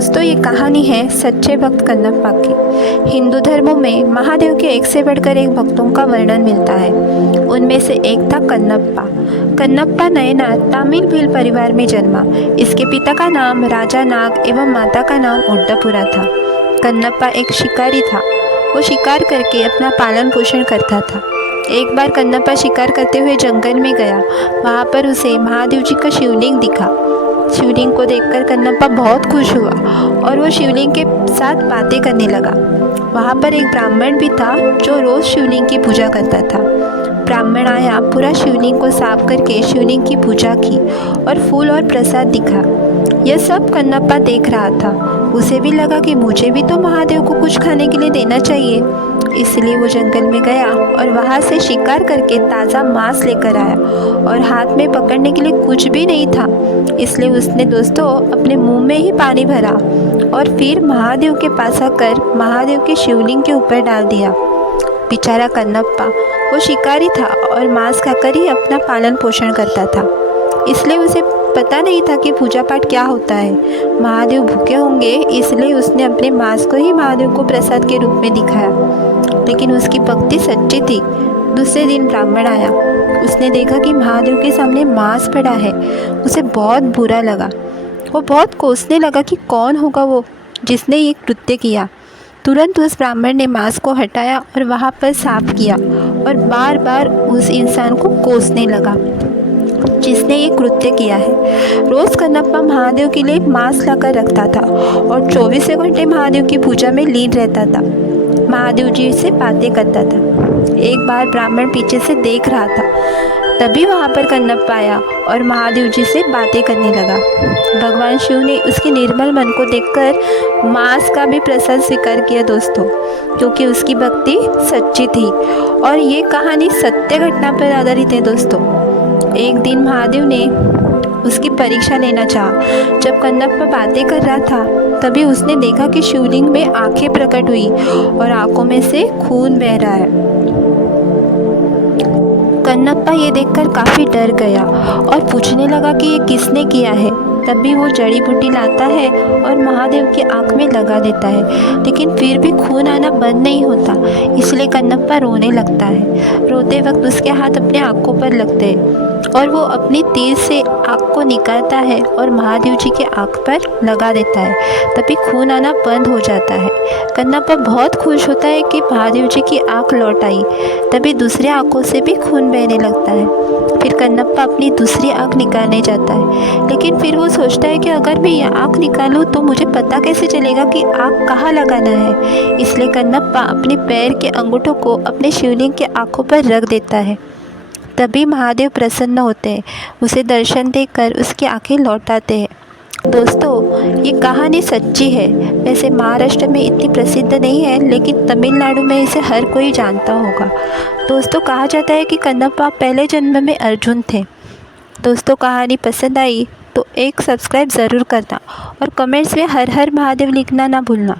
दोस्तों, ये कहानी है सच्चे भक्त कन्नप्पा की। हिंदू धर्मों में महादेव के एक से बढ़कर एक भक्तों का वर्णन मिलता है। उनमें से एक था कन्नप्पा। कन्नप्पा नयनार तमिल भील परिवार में जन्मा। इसके पिता का नाम राजा नाग एवं माता का नाम उड्डपुरा था। कन्नप्पा एक शिकारी था। वो शिकार करके अपना पालन पोषण करता था। एक बार कन्नप्पा शिकार करते हुए जंगल में गया। वहाँ पर उसे महादेव जी का शिवलिंग दिखा। शिवलिंग को देखकर कन्नप्पा बहुत खुश हुआ और वो शिवलिंग के साथ बातें करने लगा। वहाँ पर एक ब्राह्मण भी था जो रोज़ शिवलिंग की पूजा करता था। ब्राह्मण आया, पूरा शिवलिंग को साफ करके शिवलिंग की पूजा की और फूल और प्रसाद दिखा। यह सब कन्नप्पा देख रहा था। उसे भी लगा कि मुझे भी तो महादेव को कुछ खाने के लिए देना चाहिए। इसलिए वो जंगल में गया और वहाँ से शिकार करके ताज़ा मांस लेकर आया और हाथ में पकड़ने के लिए कुछ भी नहीं था। इसलिए उसने दोस्तों अपने मुंह में ही पानी भरा और फिर महादेव के पास आकर महादेव के शिवलिंग के ऊपर डाल दिया। बेचारा कन्नप्पा वो शिकारी था और मांस खाकर ही अपना पालन पोषण करता था। इसलिए उसे पता नहीं था कि पूजा पाठ क्या होता है। महादेव भूखे होंगे, इसलिए उसने अपने मांस को ही महादेव को प्रसाद के रूप में दिखाया। लेकिन उसकी भक्ति सच्ची थी। दूसरे दिन ब्राह्मण आया। उसने देखा कि महादेव के सामने मांस पड़ा है। उसे बहुत बुरा लगा। वो बहुत कोसने लगा कि कौन होगा वो जिसने ये कृत्य किया। तुरंत उस ब्राह्मण ने मांस को हटाया और वहाँ पर साफ किया और बार बार उस इंसान को कोसने लगा जिसने ये कृत्य किया है। रोज़ कन्नप्पा महादेव के लिए मांस लाकर रखता था और 24 घंटे महादेव की पूजा में लीन रहता था। महादेव जी से बातें करता था। एक बार ब्राह्मण पीछे से देख रहा था, तभी वहाँ पर कन्नप्पा आया और महादेव जी से बातें करने लगा। भगवान शिव ने उसके निर्मल मन को देखकर मांस का भी प्रसाद स्वीकार किया दोस्तों, क्योंकि उसकी भक्ति सच्ची थी। और ये कहानी सत्य घटना पर आधारित है दोस्तों। एक दिन महादेव ने उसकी परीक्षा लेना चाहा। जब कन्नप्पा बातें कर रहा था तभी उसने देखा कि शिवलिंग में आंखें प्रकट हुई और आंखों में से खून बह रहा है। कन्नप्पा ये देखकर काफ़ी डर गया और पूछने लगा कि ये किसने किया है। तभी वो जड़ी बूटी लाता है और महादेव की आंख में लगा देता है, लेकिन फिर भी खून आना बंद नहीं होता। इसलिए कन्नप्पा रोने लगता है। रोते वक्त उसके हाथ अपने आंखों पर लगते हैं और वो अपनी तीर से आँख को निकालता है और महादेव जी के आँख पर लगा देता है। तभी खून आना बंद हो जाता है। कन्नप्पा बहुत खुश होता है कि महादेव जी की आँख लौट आई। तभी दूसरी आँखों से भी खून बहने लगता है। फिर कन्नप्पा अपनी दूसरी आँख निकालने जाता है, लेकिन फिर वो सोचता है कि अगर मैं यह आँख निकालूँ तो मुझे पता कैसे चलेगा कि आँख कहाँ लगाना है। इसलिए कन्नप्पा अपने पैर के अंगूठों को अपने शिवलिंग के आँखों पर रख देता है। तभी महादेव प्रसन्न होते हैं। उसे दर्शन देकर उसकी आंखें लौटाते हैं। दोस्तों, ये कहानी सच्ची है। वैसे महाराष्ट्र में इतनी प्रसिद्ध नहीं है, लेकिन तमिलनाडु में इसे हर कोई जानता होगा। दोस्तों, कहा जाता है कि कन्नप्पा पहले जन्म में अर्जुन थे। दोस्तों, कहानी पसंद आई तो एक सब्सक्राइब ज़रूर करना और कमेंट्स में हर हर महादेव लिखना ना भूलना।